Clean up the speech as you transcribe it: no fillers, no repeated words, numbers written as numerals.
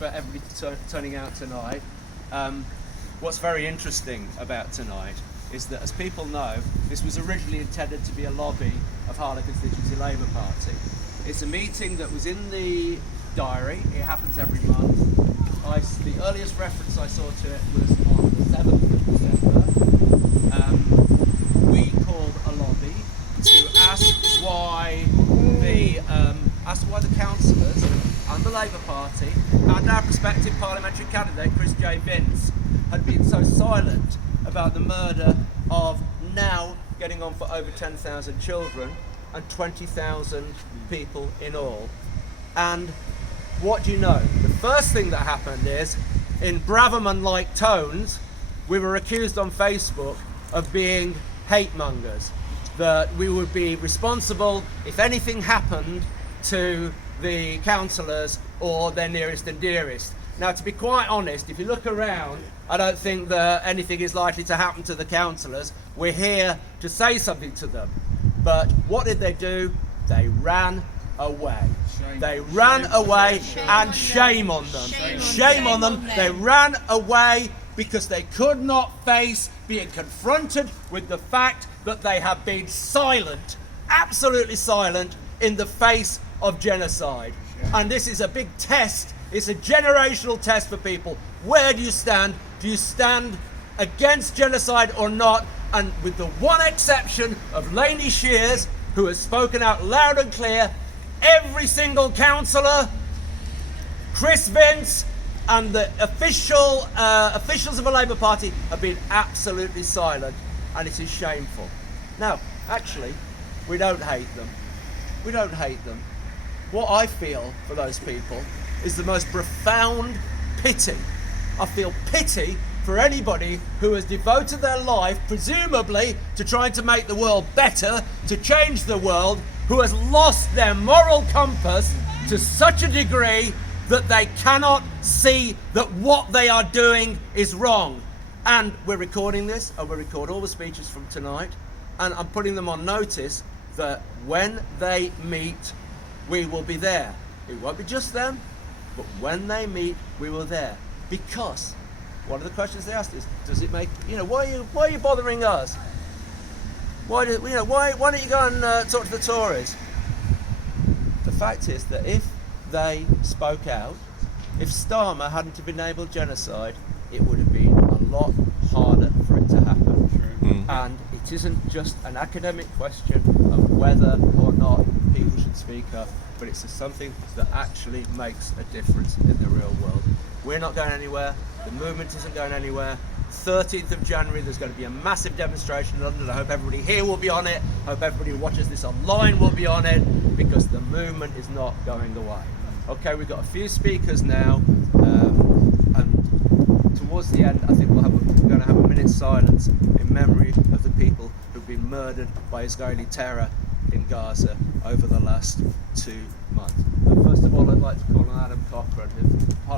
for everybody turning out tonight. What's very interesting about tonight is that, as people know, this was originally intended to be a lobby of Harlow Constituency Labour Party. It's a meeting that was in the diary. It happens every month. The earliest reference I saw to it was on the 7th of December. We called a lobby to ask why the councillors and the Labour Party and our prospective parliamentary candidate Chris J. Vince had been so silent about the murder of now getting on for over 10,000 children and 20,000 people in all. And what do you know? The first thing that happened is, in Braverman-like tones, we were accused on Facebook of being hate mongers, that we would be responsible if anything happened to the councillors or their nearest and dearest. Now, to be quite honest, if you look around, I don't think that anything is likely to happen to the councillors. We're here to say something to them. But what did they do? They ran away. They ran away, and shame on them. Shame on them. They ran away because they could not face being confronted with the fact that they have been silent, absolutely silent, in the face of genocide. And this is a big test. It's a generational test for people. Where do you stand? Do you stand against genocide or not? And with the one exception of Lainey Shears, who has spoken out loud and clear, every single councillor, Chris Vince, and the officials of the Labour Party have been absolutely silent, and it is shameful. Now, actually, we don't hate them. We don't hate them. What I feel for those people is the most profound pity. I feel pity for anybody who has devoted their life, presumably, to trying to make the world better, to change the world, who has lost their moral compass to such a degree that they cannot see that what they are doing is wrong. And we're recording this, and we'll record all the speeches from tonight, and I'm putting them on notice that when they meet, we will be there. It won't be just them, but when they meet, we will be there. Because one of the questions they asked is, does it make, why are you bothering us? Why don't you go and talk to the Tories? The fact is that if they spoke out, if Starmer hadn't have enabled genocide, it would have been a lot harder for it to happen. And it isn't just an academic question of whether or not people should speak up, but it's something that actually makes a difference in the real world. We're not going anywhere. The movement isn't going anywhere. 13th of January, there's going to be a massive demonstration in London. I hope everybody here will be on it. I hope everybody who watches this online will be on it, because the movement is not going away. Okay, we've got a few speakers now, and towards the end, I think we're going to have a minute's silence in memory of the people who've been murdered by Israeli terror in Gaza over the last 2 months. But first of all, I'd like to call on Adam Cochran, who